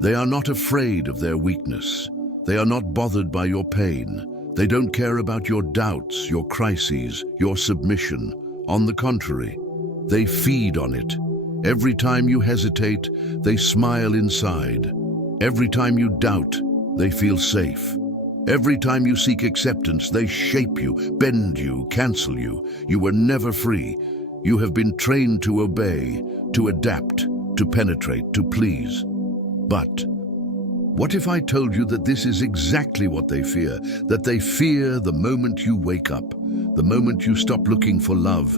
They are not afraid of their weakness. They are not bothered by your pain. They don't care about your doubts, your crises, your submission. On the contrary, they feed on it. Every time you hesitate, they smile inside. Every time you doubt, they feel safe. Every time you seek acceptance, they shape you, bend you, cancel you. You were never free. You have been trained to obey, to adapt, to penetrate, to please. But what if I told you that this is exactly what they fear? That they fear the moment you wake up, the moment you stop looking for love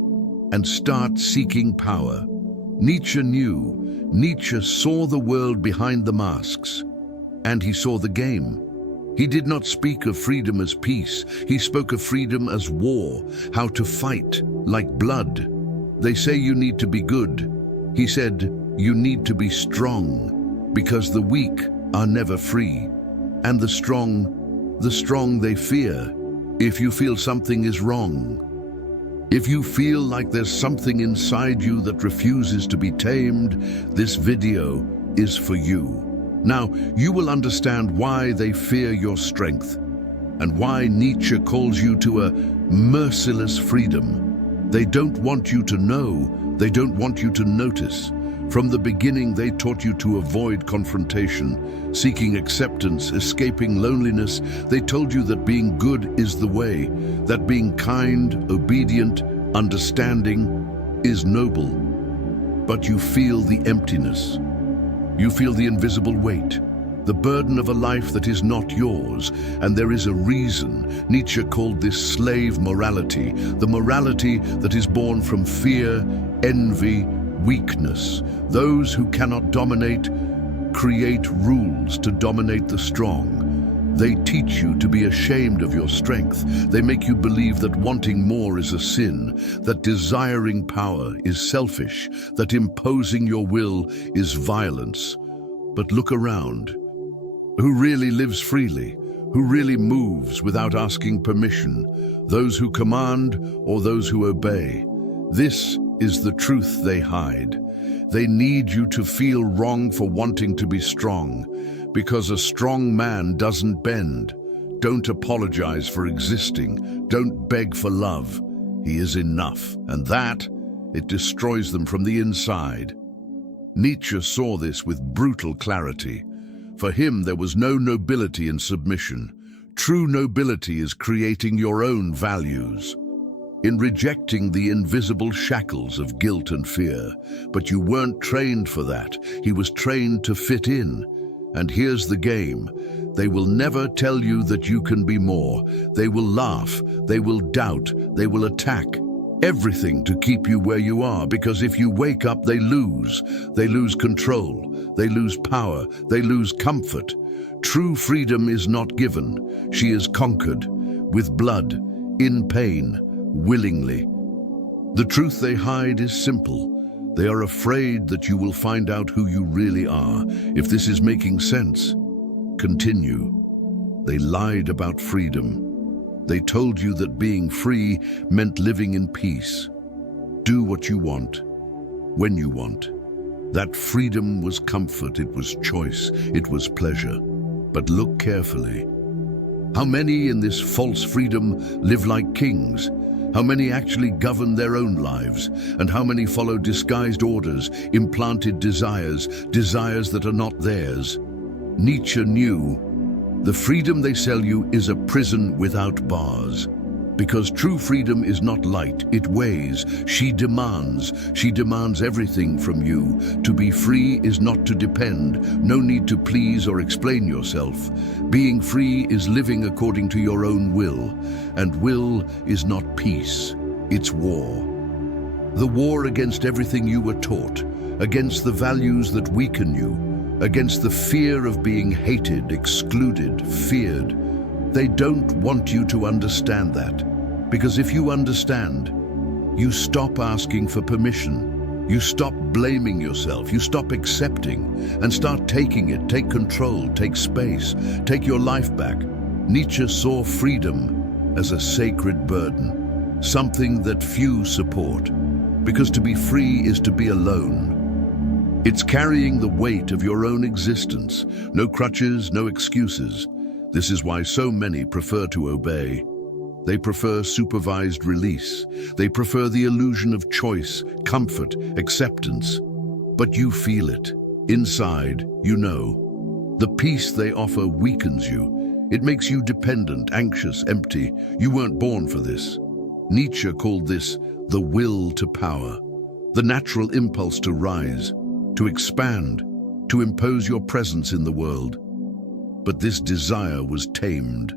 and start seeking power. Nietzsche knew. Nietzsche saw the world behind the masks, and he saw the game. He did not speak of freedom as peace. He spoke of freedom as war, how to fight, like blood. They say you need to be good. He said, you need to be strong, because the weak are never free. And the strong they fear. If you feel something is wrong, if you feel like there's something inside you that refuses to be tamed, this video is for you. Now, you will understand why they fear your strength and why Nietzsche calls you to a merciless freedom. They don't want you to know. They don't want you to notice. From the beginning, they taught you to avoid confrontation, seeking acceptance, escaping loneliness. They told you that being good is the way, that being kind, obedient, understanding is noble. But you feel the emptiness. You feel the invisible weight, the burden of a life that is not yours, and there is a reason. Nietzsche called this slave morality, the morality that is born from fear, envy, weakness. Those who cannot dominate create rules to dominate the strong. They teach you to be ashamed of your strength. They make you believe that wanting more is a sin, that desiring power is selfish, that imposing your will is violence. But look around. Who really lives freely? Who really moves without asking permission? Those who command or those who obey? This is the truth they hide. They need you to feel wrong for wanting to be strong, because a strong man doesn't bend. Don't apologize for existing. Don't beg for love. He is enough, and that, it destroys them from the inside. Nietzsche saw this with brutal clarity. For him, there was no nobility in submission. True nobility is creating your own values, in rejecting the invisible shackles of guilt and fear. But you weren't trained for that. He was trained to fit in. And here's the game. They will never tell you that you can be more. They will laugh, they will doubt, they will attack. Everything to keep you where you are, because if you wake up, they lose. They lose control, they lose power, they lose comfort. True freedom is not given. She is conquered, with blood, in pain, willingly. The truth they hide is simple. They are afraid that you will find out who you really are. If this is making sense, continue. They lied about freedom. They told you that being free meant living in peace. Do what you want, when you want. That freedom was comfort, it was choice, it was pleasure. But look carefully. How many in this false freedom live like kings? How many actually govern their own lives? And how many follow disguised orders, implanted desires that are not theirs? Nietzsche knew the freedom they sell you is a prison without bars. Because true freedom is not light, it weighs. She demands everything from you. To be free is not to depend, no need to please or explain yourself. Being free is living according to your own will, and will is not peace, it's war. The war against everything you were taught, against the values that weaken you, against the fear of being hated, excluded, feared. They don't want you to understand that. Because if you understand, you stop asking for permission. You stop blaming yourself. You stop accepting and start taking it. Take control, take space, take your life back. Nietzsche saw freedom as a sacred burden, something that few support. Because to be free is to be alone. It's carrying the weight of your own existence. No crutches, no excuses. This is why so many prefer to obey. They prefer supervised release. They prefer the illusion of choice, comfort, acceptance. But you feel it. Inside, you know. The peace they offer weakens you. It makes you dependent, anxious, empty. You weren't born for this. Nietzsche called this the will to power, the natural impulse to rise, to expand, to impose your presence in the world. But this desire was tamed.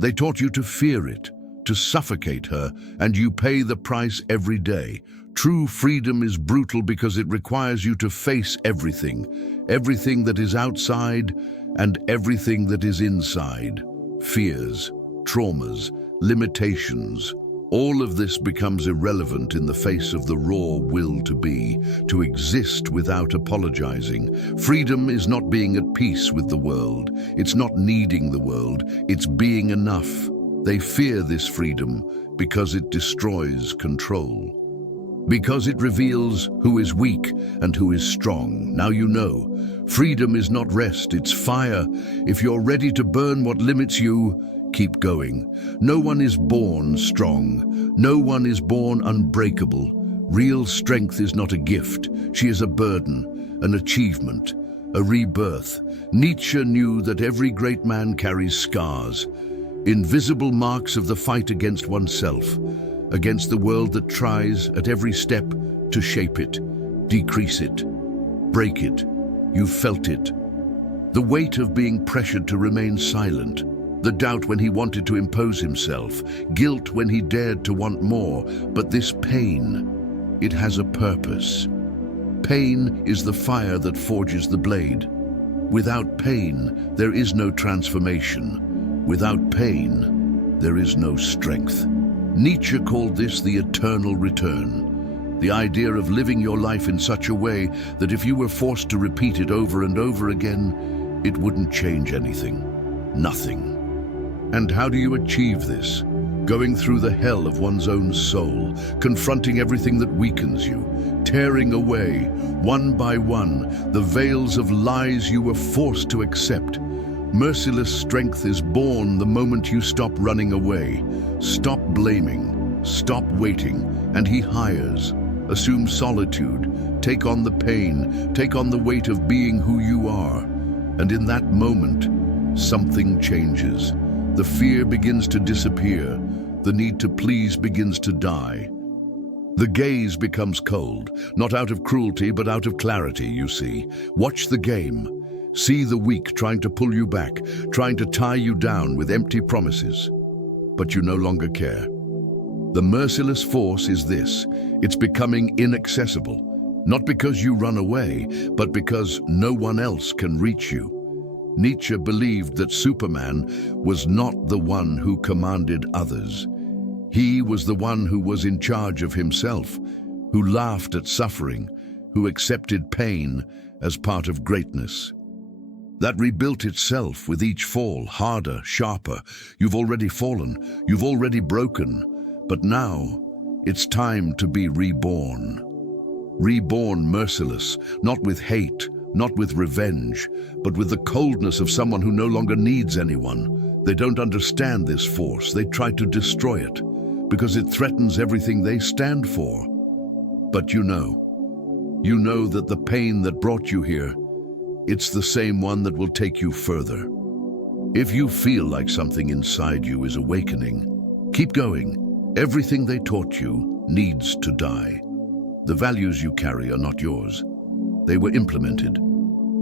They taught you to fear it, to suffocate her, and you pay the price every day. True freedom is brutal because it requires you to face everything, everything that is outside and everything that is inside. Fears, traumas, limitations. All of this becomes irrelevant in the face of the raw will to be, to exist without apologizing. Freedom is not being at peace with the world. It's not needing the world. It's being enough. They fear this freedom because it destroys control. Because it reveals who is weak and who is strong. Now you know. Freedom is not rest, it's fire. If you're ready to burn what limits you, keep going. No one is born strong. No one is born unbreakable. Real strength is not a gift. She is a burden, an achievement, a rebirth. Nietzsche knew that every great man carries scars, invisible marks of the fight against oneself, against the world that tries at every step to shape it, decrease it, break it. You felt it. The weight of being pressured to remain silent. The doubt when he wanted to impose himself, guilt when he dared to want more. But this pain, it has a purpose. Pain is the fire that forges the blade. Without pain, there is no transformation. Without pain, there is no strength. Nietzsche called this the eternal return. The idea of living your life in such a way that if you were forced to repeat it over and over again, it wouldn't change anything. Nothing. And how do you achieve this? Going through the hell of one's own soul, confronting everything that weakens you, tearing away, one by one, the veils of lies you were forced to accept. Merciless strength is born the moment you stop running away. Stop blaming, stop waiting, and he hires. Assume solitude, take on the pain, take on the weight of being who you are. And in that moment, something changes. The fear begins to disappear. The need to please begins to die. The gaze becomes cold, not out of cruelty, but out of clarity, you see. Watch the game. See the weak trying to pull you back, trying to tie you down with empty promises. But you no longer care. The merciless force is this. It's becoming inaccessible. Not because you run away, but because no one else can reach you. Nietzsche believed that Superman was not the one who commanded others. He was the one who was in charge of himself, who laughed at suffering, who accepted pain as part of greatness. That rebuilt itself with each fall, harder, sharper. You've already fallen, you've already broken, but now it's time to be reborn. Reborn merciless, not with hate, not with revenge, but with the coldness of someone who no longer needs anyone. They don't understand this force. They try to destroy it because it threatens everything they stand for. But you know that the pain that brought you here, it's the same one that will take you further. If you feel like something inside you is awakening, keep going. Everything they taught you needs to die. The values you carry are not yours. They were implemented,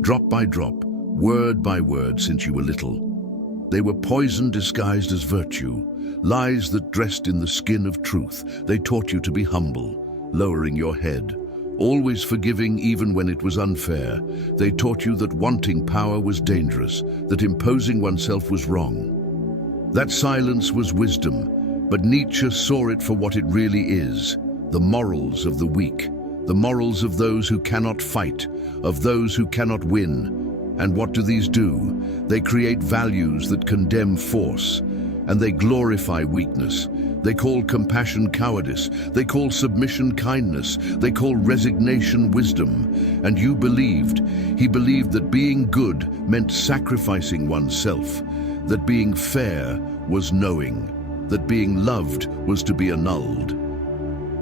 drop by drop, word by word since you were little. They were poison disguised as virtue, lies that dressed in the skin of truth. They taught you to be humble, lowering your head, always forgiving even when it was unfair. They taught you that wanting power was dangerous, that imposing oneself was wrong. That silence was wisdom, but Nietzsche saw it for what it really is, the morals of the weak. The morals of those who cannot fight, of those who cannot win. And what do these do? They create values that condemn force. and they glorify weakness. They call compassion cowardice. They call submission kindness. They call resignation wisdom. And you believed. He believed that being good meant sacrificing oneself, that being fair was knowing, that being loved was to be annulled.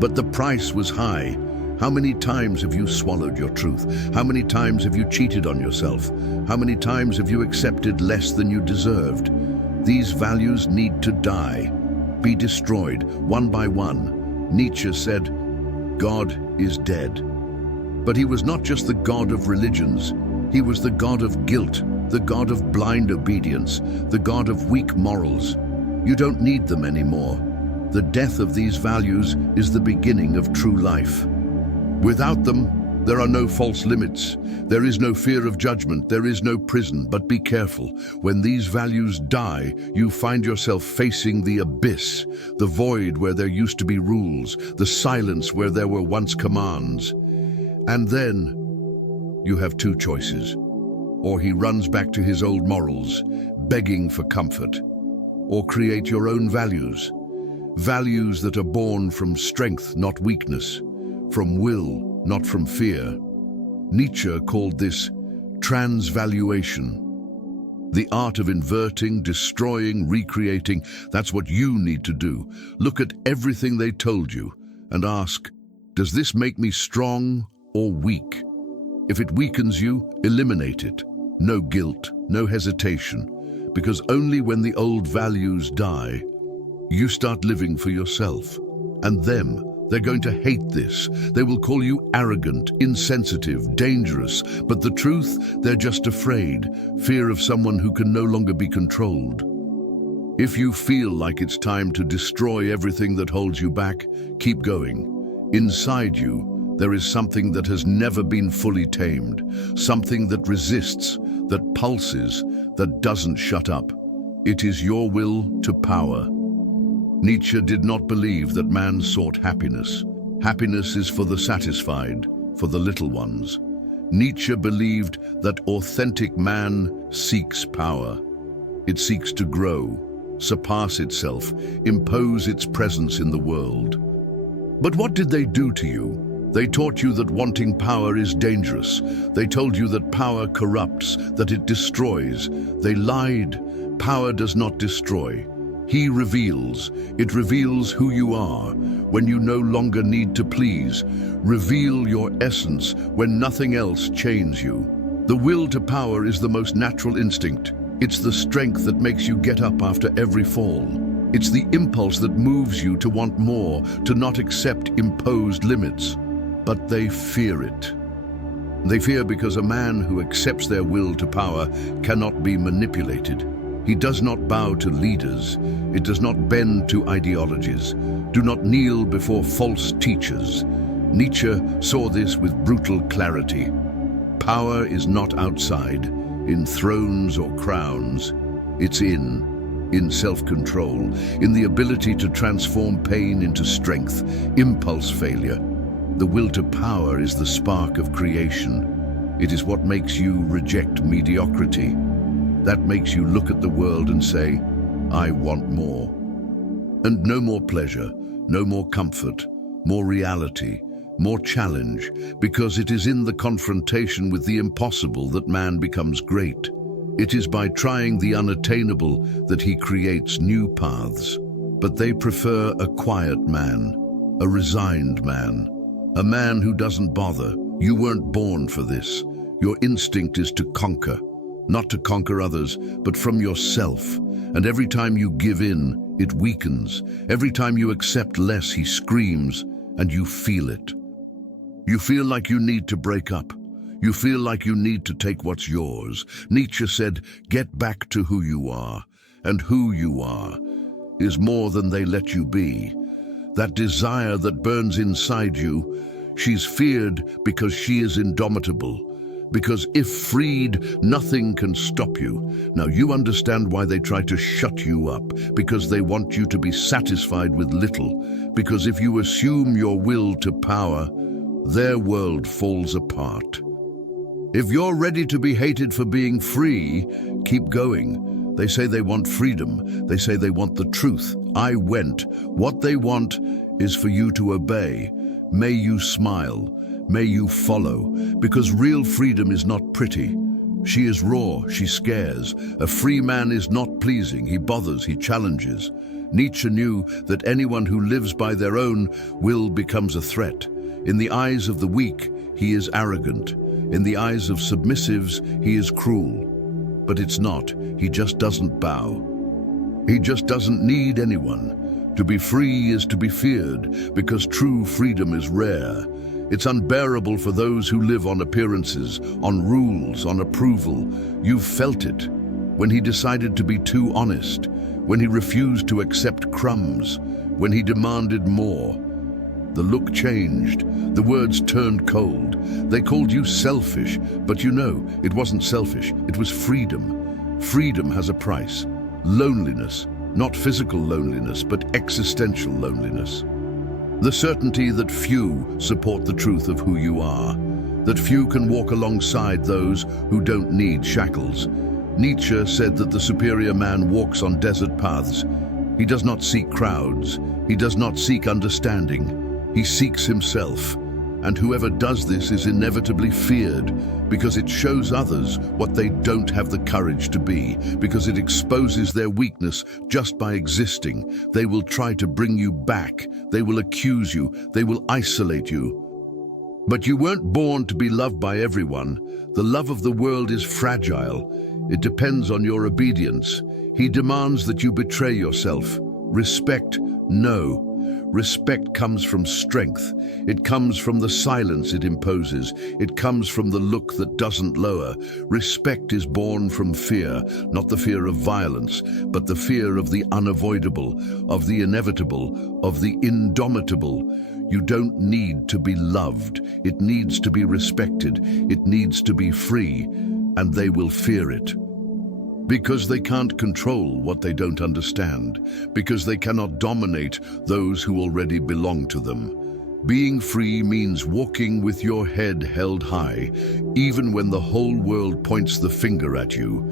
But the price was high. How many times have you swallowed your truth? How many times have you cheated on yourself? How many times have you accepted less than you deserved? These values need to die, be destroyed one by one. Nietzsche said, God is dead. But he was not just the God of religions. He was the God of guilt, the God of blind obedience, the God of weak morals. You don't need them anymore. The death of these values is the beginning of true life. Without them, there are no false limits. There is no fear of judgment. There is no prison. But be careful. When these values die, you find yourself facing the abyss, the void where there used to be rules, the silence where there were once commands. And then you have two choices. Or he runs back to his old morals, begging for comfort. Or create your own values. Values that are born from strength, not weakness. From will, not from fear. Nietzsche called this transvaluation. The art of inverting, destroying, recreating. That's what you need to do. Look at everything they told you and ask, does this make me strong or weak? If it weakens you, eliminate it. No guilt, no hesitation, because only when the old values die, you start living for yourself. And them, they're going to hate this. They will call you arrogant, insensitive, dangerous. But the truth, they're just afraid. Fear of someone who can no longer be controlled. If you feel like it's time to destroy everything that holds you back, keep going. Inside you, there is something that has never been fully tamed. Something that resists, that pulses, that doesn't shut up. It is your will to power. Nietzsche did not believe that man sought happiness. Happiness is for the satisfied, for the little ones. Nietzsche believed that authentic man seeks power. It seeks to grow, surpass itself, impose its presence in the world. But what did they do to you? They taught you that wanting power is dangerous. They told you that power corrupts, that it destroys. They lied. Power does not destroy. He reveals. It reveals who you are when you no longer need to please. Reveal your essence when nothing else chains you. The will to power is the most natural instinct. It's the strength that makes you get up after every fall. It's the impulse that moves you to want more, to not accept imposed limits. But they fear it. They fear because a man who accepts their will to power cannot be manipulated. He does not bow to leaders. It does not bend to ideologies. Do not kneel before false teachers. Nietzsche saw this with brutal clarity. Power is not outside, in thrones or crowns. It's in self-control, in the ability to transform pain into strength, impulse failure. The will to power is the spark of creation. It is what makes you reject mediocrity. That makes you look at the world and say, I want more. And no more pleasure, no more comfort, more reality, more challenge, because it is in the confrontation with the impossible that man becomes great. It is by trying the unattainable that he creates new paths. But they prefer a quiet man, a resigned man, a man who doesn't bother. You weren't born for this. Your instinct is to conquer. Not to conquer others, but from yourself. And every time you give in, it weakens. Every time you accept less, he screams, and you feel it. You feel like you need to break up. You feel like you need to take what's yours. Nietzsche said, get back to who you are. And who you are is more than they let you be. That desire that burns inside you, she's feared because she is indomitable. Because if freed, nothing can stop you. Now you understand why they try to shut you up, because they want you to be satisfied with little. Because if you assume your will to power, their world falls apart. If you're ready to be hated for being free, keep going. They say they want freedom. They say they want the truth. I went. What they want is for you to obey. May you smile. May you follow. Because real freedom is not pretty. She is raw. She scares. A free man is not pleasing. He bothers. He challenges. Nietzsche knew that anyone who lives by their own will becomes a threat. In the eyes of the weak, he is arrogant. In the eyes of submissives, he is cruel. But it's not. He just doesn't bow. He just doesn't need anyone. To be free is to be feared, because true freedom is rare. It's unbearable for those who live on appearances, on rules, on approval. You've felt it. When he decided to be too honest, when he refused to accept crumbs, when he demanded more. The look changed. The words turned cold. They called you selfish, but you know, it wasn't selfish. It was freedom. Freedom has a price. Loneliness, not physical loneliness, but existential loneliness. The certainty that few support the truth of who you are, that few can walk alongside those who don't need shackles. Nietzsche said that the superior man walks on desert paths. He does not seek crowds. He does not seek understanding. He seeks himself, and whoever does this is inevitably feared, because it shows others what they don't have the courage to be, because it exposes their weakness just by existing. They will try to bring you back. They will accuse you. They will isolate you. But you weren't born to be loved by everyone. The love of the world is fragile. It depends on your obedience. He demands that you betray yourself. Respect, no. Respect comes from strength. It comes from the silence it imposes. It comes from the look that doesn't lower. Respect is born from fear, not the fear of violence, but the fear of the unavoidable, of the inevitable, of the indomitable. You don't need to be loved. It needs to be respected. It needs to be free, and they will fear it. Because they can't control what they don't understand, because they cannot dominate those who already belong to them. Being free means walking with your head held high, even when the whole world points the finger at you.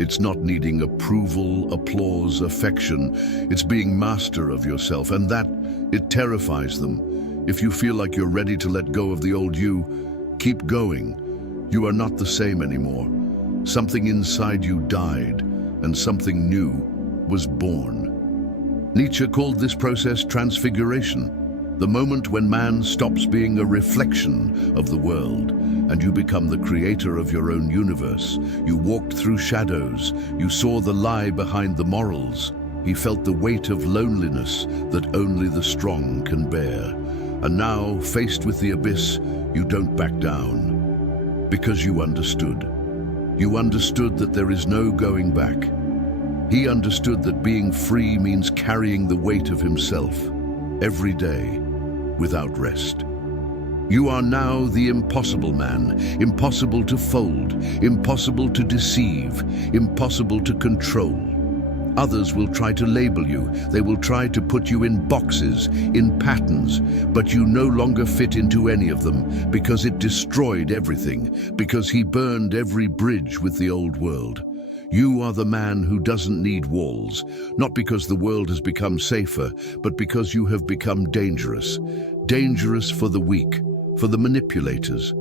It's not needing approval, applause, affection. It's being master of yourself, and that, it terrifies them. If you feel like you're ready to let go of the old you, keep going. You are not the same anymore. Something inside you died, and something new was born. Nietzsche called this process transfiguration, the moment when man stops being a reflection of the world, and you become the creator of your own universe. You walked through shadows, you saw the lie behind the morals. He felt the weight of loneliness that only the strong can bear. And now, faced with the abyss, you don't back down, because you understood. You understood that there is no going back. He understood that being free means carrying the weight of himself every day without rest. You are now the impossible man, impossible to fold, impossible to deceive, impossible to control. Others will try to label you. They will try to put you in boxes, in patterns, but you no longer fit into any of them, because it destroyed everything, because he burned every bridge with the old world. You are the man who doesn't need walls, not because the world has become safer, but because you have become dangerous. Dangerous for the weak, for the manipulators,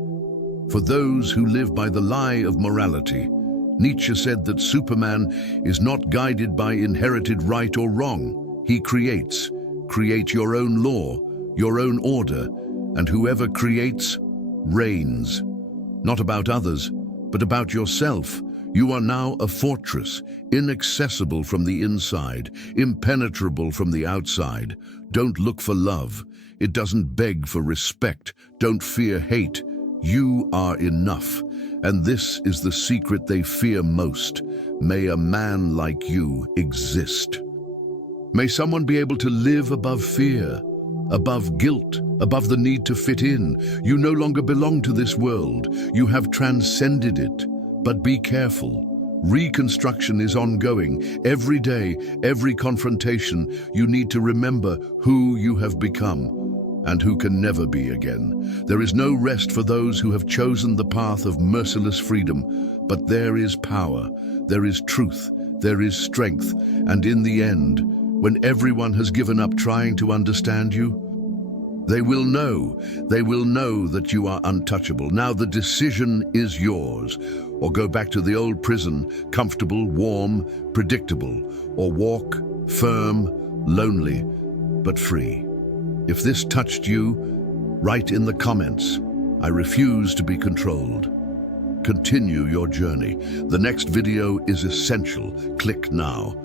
for those who live by the lie of morality. Nietzsche said that Superman is not guided by inherited right or wrong. He creates. Create your own law, your own order, and whoever creates, reigns. Not about others, but about yourself. You are now a fortress, inaccessible from the inside, impenetrable from the outside. Don't look for love. It doesn't beg for respect. Don't fear hate. You are enough. And this is the secret they fear most. May a man like you exist. May someone be able to live above fear, above guilt, above the need to fit in. You no longer belong to this world. You have transcended it. But be careful. Reconstruction is ongoing. Every day, every confrontation, you need to remember who you have become and who can never be again. There is no rest for those who have chosen the path of merciless freedom, but there is power, there is truth, there is strength, and in the end, when everyone has given up trying to understand you, they will know that you are untouchable. Now the decision is yours. Or go back to the old prison, comfortable, warm, predictable, or walk, firm, lonely, but free. If this touched you, write in the comments, "I refuse to be controlled." Continue your journey. The next video is essential. Click now.